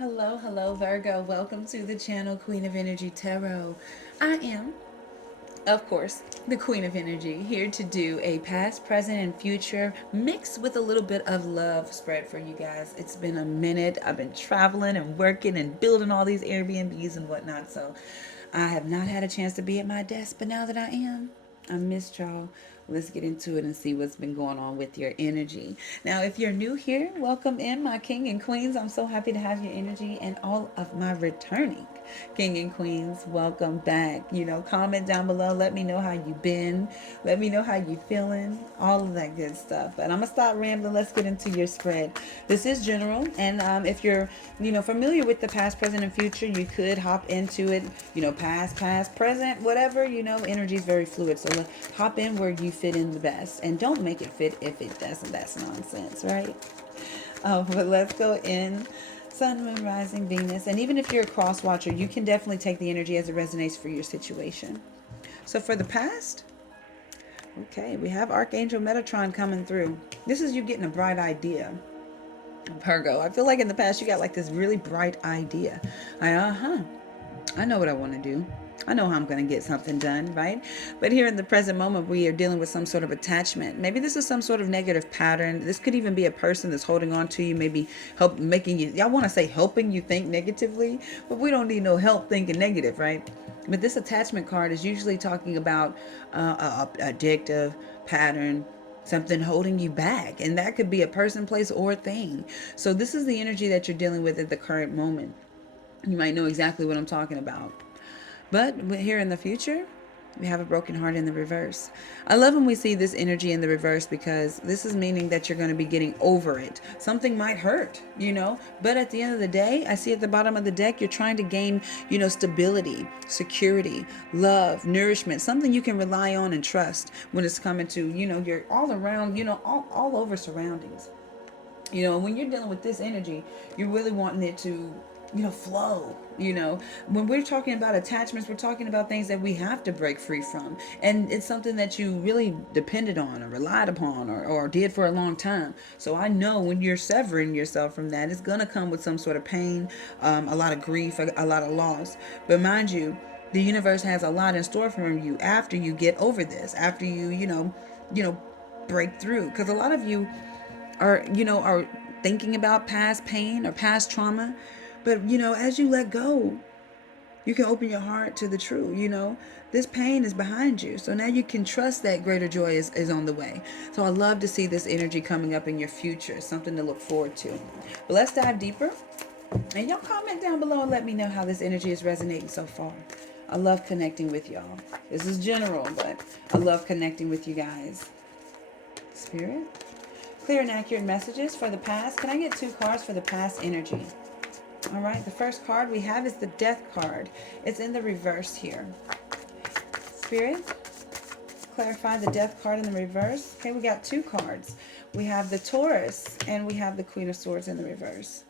Hello, Virgo. Welcome to the channel Queen of Energy Tarot. I am, of course, the Queen of Energy, here to do a past, present, and future mixed with a little bit of love spread for you guys. It's been a minute. I've been traveling and working and building all these Airbnbs and whatnot, so I have not had a chance to be at my desk, but now that I am, I missed y'all. Let's get into it and see what's been going on with your energy. Now, if you're new here, welcome in, my king and queens. I'm so happy to have your energy, and all of my returning king and queens, welcome back. Comment down below. Let me know how you been. Let me know how you feeling. All of that good stuff. But I'm gonna stop rambling. Let's get into your spread. This is general, and if you're familiar with the past, present, and future, you could hop into it. Past, present, whatever. Energy is very fluid, so hop in where you fit in the best, and don't make it fit if it doesn't. That's nonsense, right? But let's go in. Sun, Moon, Rising, Venus. And even if you're a cross watcher, you can definitely take the energy as it resonates for your situation. So for the past, okay, we have Archangel Metatron coming through. This is you getting a bright idea. Virgo, I feel like in the past you got like this really bright idea. I know what I want to do. I know how I'm going to get something done, right? But here in the present moment, we are dealing with some sort of attachment. Maybe this is some sort of negative pattern. This could even be a person that's holding on to you, maybe making you, I want to say helping you think negatively, but we don't need no help thinking negative, right? But this attachment card is usually talking about a addictive pattern, something holding you back. And that could be a person, place, or thing. So this is the energy that you're dealing with at the current moment. You might know exactly what I'm talking about. But here in the future, we have a broken heart in the reverse. I love when we see this energy in the reverse, because this is meaning that you're going to be getting over it. Something might hurt, but at the end of the day, I see at the bottom of the deck, you're trying to gain, stability, security, love, nourishment, something you can rely on and trust when it's coming to, you're all around, all over surroundings. When you're dealing with this energy, you're really wanting it to, flow. When we're talking about attachments, we're talking about things that we have to break free from. And it's something that you really depended on or relied upon or did for a long time. So I know when you're severing yourself from that, it's going to come with some sort of pain, a lot of grief, a lot of loss. But mind you, the universe has a lot in store for you after you get over this, after you break through. Because a lot of you are thinking about past pain or past trauma, but as you let go, you can open your heart to the truth. This pain is behind you, so now you can trust that greater joy is on the way. So I love to see this energy coming up in your future, something to look forward to. But let's dive deeper, and y'all comment down below and let me know how this energy is resonating so far. I love connecting with y'all. This is general, but I love connecting with you guys. Spirit, clear and accurate messages for the past. Can I get 2 cards for the past energy? All right, the first card we have is the Death card. It's in the reverse here. Spirit, clarify the Death card in the reverse. Okay, we got 2 cards. We have the Taurus and we have the Queen of Swords in the reverse.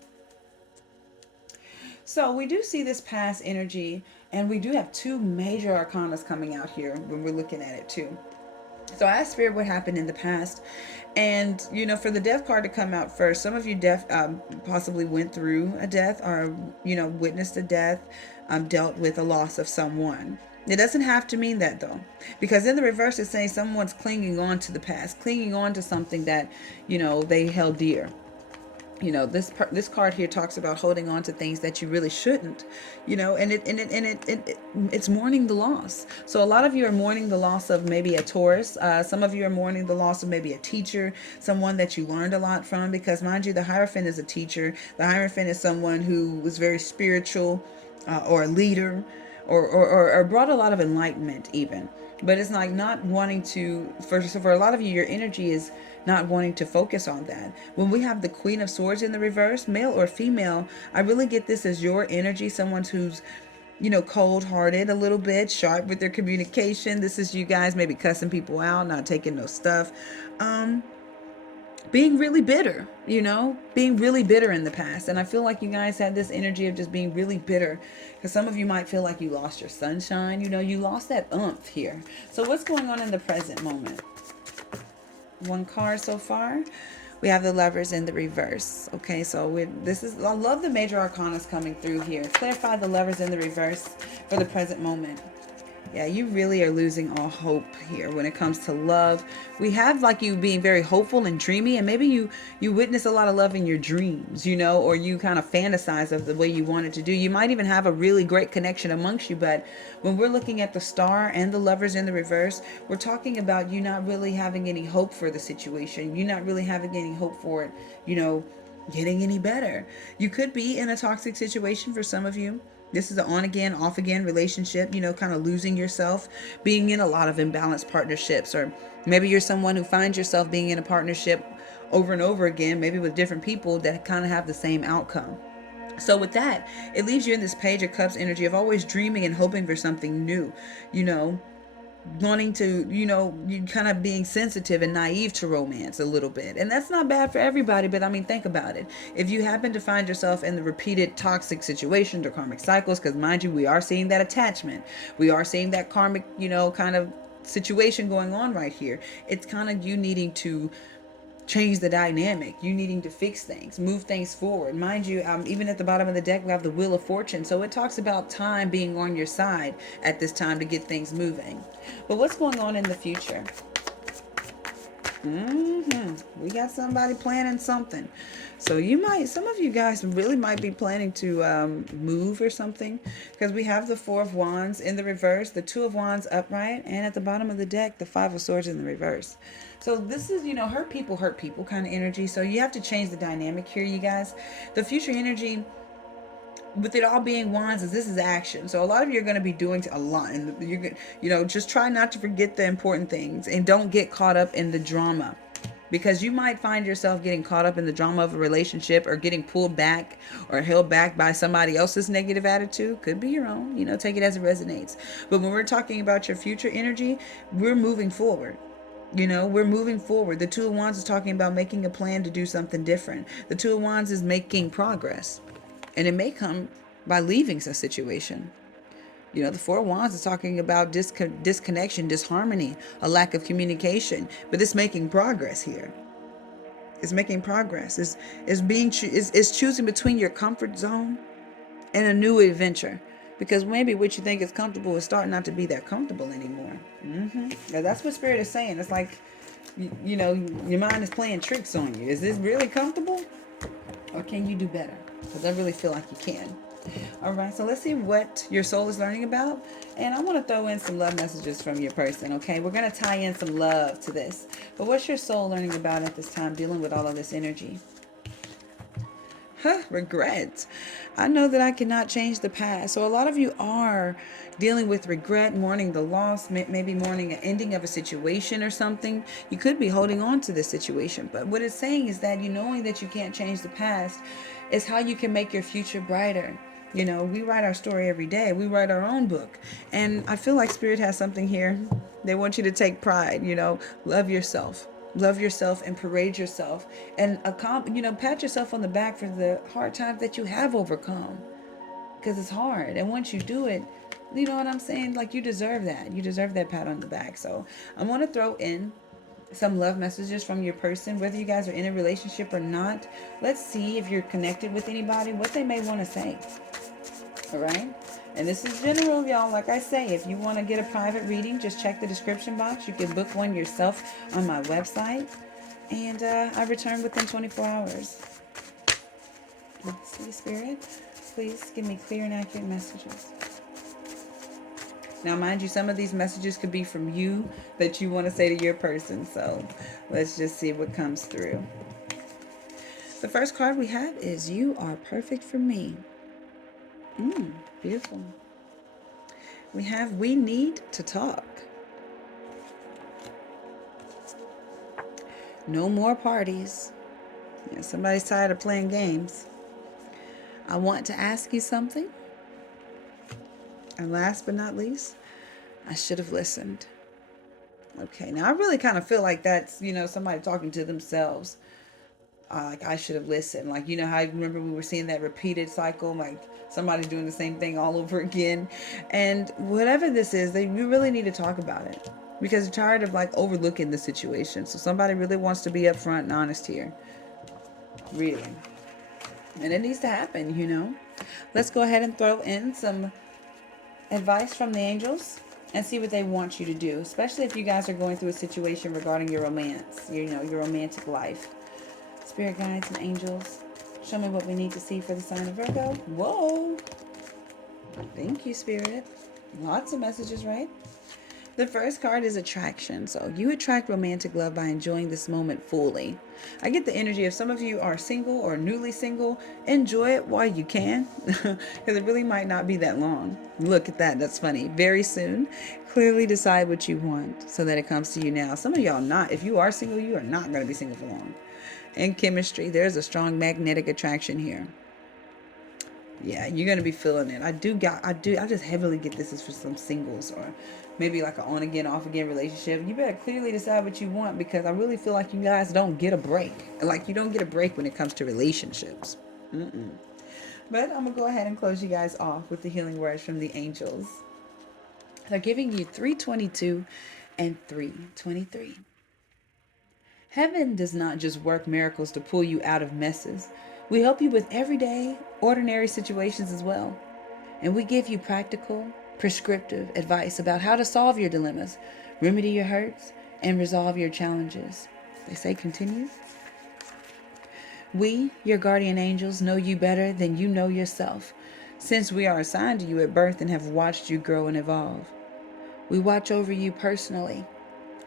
So we do see this past energy, and we do have 2 major arcanas coming out here when we're looking at it too. So I asked Spirit what happened in the past. And, for the Death card to come out first, some of you possibly went through a death or, witnessed a death, dealt with a loss of someone. It doesn't have to mean that, though, because in the reverse, it's saying someone's clinging on to the past, clinging on to something that, they held dear. This card here talks about holding on to things that you really shouldn't, and it's mourning the loss. So a lot of you are mourning the loss of maybe a Taurus. Some of you are mourning the loss of maybe a teacher, someone that you learned a lot from, because mind you, the Hierophant is a teacher. The Hierophant is someone who was very spiritual, or a leader, or brought a lot of enlightenment even. But it's like not wanting to, for a lot of you, your energy is not wanting to focus on that. When we have the Queen of Swords in the reverse, male or female, I really get this as your energy, someone who's, cold-hearted a little bit, sharp with their communication. This is you guys maybe cussing people out, not taking no stuff. Being really bitter, being really bitter in the past. And I feel like you guys had this energy of just being really bitter, because some of you might feel like you lost your sunshine. You lost that oomph here. So what's going on in the present moment? 1 card so far. We have the Lovers in the reverse. Okay, so I love the major arcanas coming through here. Clarify the Lovers in the reverse for the present moment. Yeah, you really are losing all hope here when it comes to love. We have like you being very hopeful and dreamy, and maybe you witness a lot of love in your dreams, or you kind of fantasize of the way you want it to do. You might even have a really great connection amongst you, but when we're looking at the Star and the Lovers in the reverse, we're talking about you not really having any hope for the situation. You're not really having any hope for it, getting any better. You could be in a toxic situation for some of you. This is an on again, off again relationship, kind of losing yourself, being in a lot of imbalanced partnerships. Or maybe you're someone who finds yourself being in a partnership over and over again, maybe with different people that kind of have the same outcome. So with that, it leaves you in this Page of Cups energy of always dreaming and hoping for something new, wanting to, you kind of being sensitive and naive to romance a little bit. And that's not bad for everybody, but I mean, think about it. If you happen to find yourself in the repeated toxic situations or karmic cycles, because mind you, we are seeing that attachment, we are seeing that karmic, kind of situation going on right here. It's kind of you needing to change the dynamic, you needing to fix things, move things forward. Mind you, even at the bottom of the deck we have the Wheel of Fortune, so it talks about time being on your side at this time to get things moving. But what's going on in the future? We got somebody planning something. So some of you guys really might be planning to move or something, because we have the Four of Wands in the reverse, the Two of Wands upright, and at the bottom of the deck, the Five of Swords in the reverse. So this is, hurt people kind of energy. So you have to change the dynamic here, you guys. The future energy, with it all being wands, is this is action. So a lot of you are going to be doing a lot, and you're just try not to forget the important things and don't get caught up in the drama, because you might find yourself getting caught up in the drama of a relationship, or getting pulled back or held back by somebody else's negative attitude. Could be your own, take it as it resonates. But when we're talking about your future energy, we're moving forward. We're moving forward. The Two of Wands is talking about making a plan to do something different. The Two of Wands is making progress. And it may come by leaving a situation. The Four of Wands is talking about disconnection, disharmony, a lack of communication. But it's making progress here. It's making progress. It's choosing between your comfort zone and a new adventure. Because maybe what you think is comfortable is starting not to be that comfortable anymore. Now, that's what Spirit is saying. It's like, your mind is playing tricks on you. Is this really comfortable? Or can you do better? Because I really feel like you can. All right, so let's see what your soul is learning about. And I want to throw in some love messages from your person, okay? We're going to tie in some love to this. But what's your soul learning about at this time, dealing with all of this energy? Regret. I know that I cannot change the past. So a lot of you are dealing with regret, mourning the loss, maybe mourning an ending of a situation or something. You could be holding on to this situation. But what it's saying is that knowing that you can't change the past is how you can make your future brighter. We write our story every day. We write our own book. And I feel like Spirit has something here. They want you to take pride, love yourself. Love yourself and parade yourself, and pat yourself on the back for the hard times that you have overcome, because it's hard. And once you do it, you know what I'm saying? Like, you deserve that. You deserve that pat on the back. So I want to throw in some love messages from your person, whether you guys are in a relationship or not. Let's see if you're connected with anybody, what they may want to say. All right. And this is general, y'all. Like I say, if you want to get a private reading, just check the description box. You can book one yourself on my website. And I return within 24 hours. Let's see, Spirit. Please give me clear and accurate messages. Now, mind you, some of these messages could be from you that you want to say to your person. So let's just see what comes through. The first card we have is You Are Perfect for Me. Beautiful. We have We Need to Talk. No more parties. Somebody's tired of playing games. I want to ask you something. And last but not least, I should have listened. Okay, now I really kind of feel like that's, somebody talking to themselves. Like, I should have listened. Like, how I remember we were seeing that repeated cycle, like somebody's doing the same thing all over again. And whatever this is, you really need to talk about it. because you're tired of like overlooking the situation. So somebody really wants to be upfront and honest here. Really. And it needs to happen, you know. Let's go ahead and throw in some advice from the angels and see what they want you to do, especially if you guys are going through a situation regarding your romance, you know, your romantic life. Spirit guides and angels, show me what we need to see for the sign of Virgo. Whoa. Thank you, Spirit. Lots of messages, right? The first card is attraction. So you attract romantic love by enjoying this moment fully. I get the energy if some of you are single or newly single, enjoy it while you can, because it really might not be that long. Look at that. That's funny. Very soon. Clearly decide what you want so that it comes to you now. Some of y'all not. If you are single, you are not going to be single for long. In chemistry, there's a strong magnetic attraction here. Yeah, you're gonna be feeling it. I just heavily get this is for some singles or maybe like an on again, off again relationship. You better clearly decide what you want, because I really feel like you guys don't get a break. Like you don't get a break when it comes to relationships. But I'm gonna go ahead and close you guys off with the healing words from the angels. They're giving you 322 and 323. Heaven does not just work miracles to pull you out of messes. We help you with everyday, ordinary situations as well. And we give you practical, prescriptive advice about how to solve your dilemmas, remedy your hurts, and resolve your challenges. They say continue. We, your guardian angels, know you better than you know yourself, since we are assigned to you at birth and have watched you grow and evolve. We watch over you personally,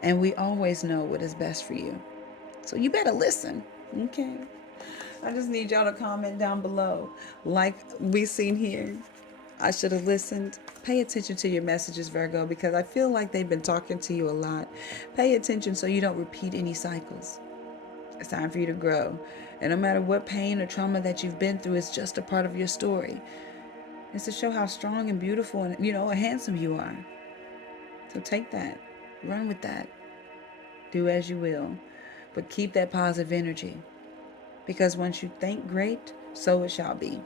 and we always know what is best for you. So you better listen. Okay. I just need y'all to comment down below. Like we seen here, I should have listened. Pay attention to your messages, Virgo, because I feel like they've been talking to you a lot. Pay attention so you don't repeat any cycles. It's time for you to grow. And no matter what pain or trauma that you've been through, it's just a part of your story. It's to show how strong and beautiful and, handsome you are. So take that. Run with that. Do as you will. But keep that positive energy. Because once you think great, so it shall be.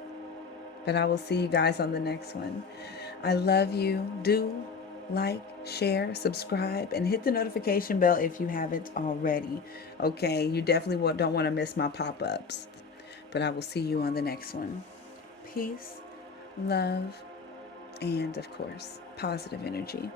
But I will see you guys on the next one. I love you. Do like, share, subscribe, and hit the notification bell if you haven't already. Okay, you definitely don't want to miss my pop-ups. But I will see you on the next one. Peace, love, and of course, positive energy.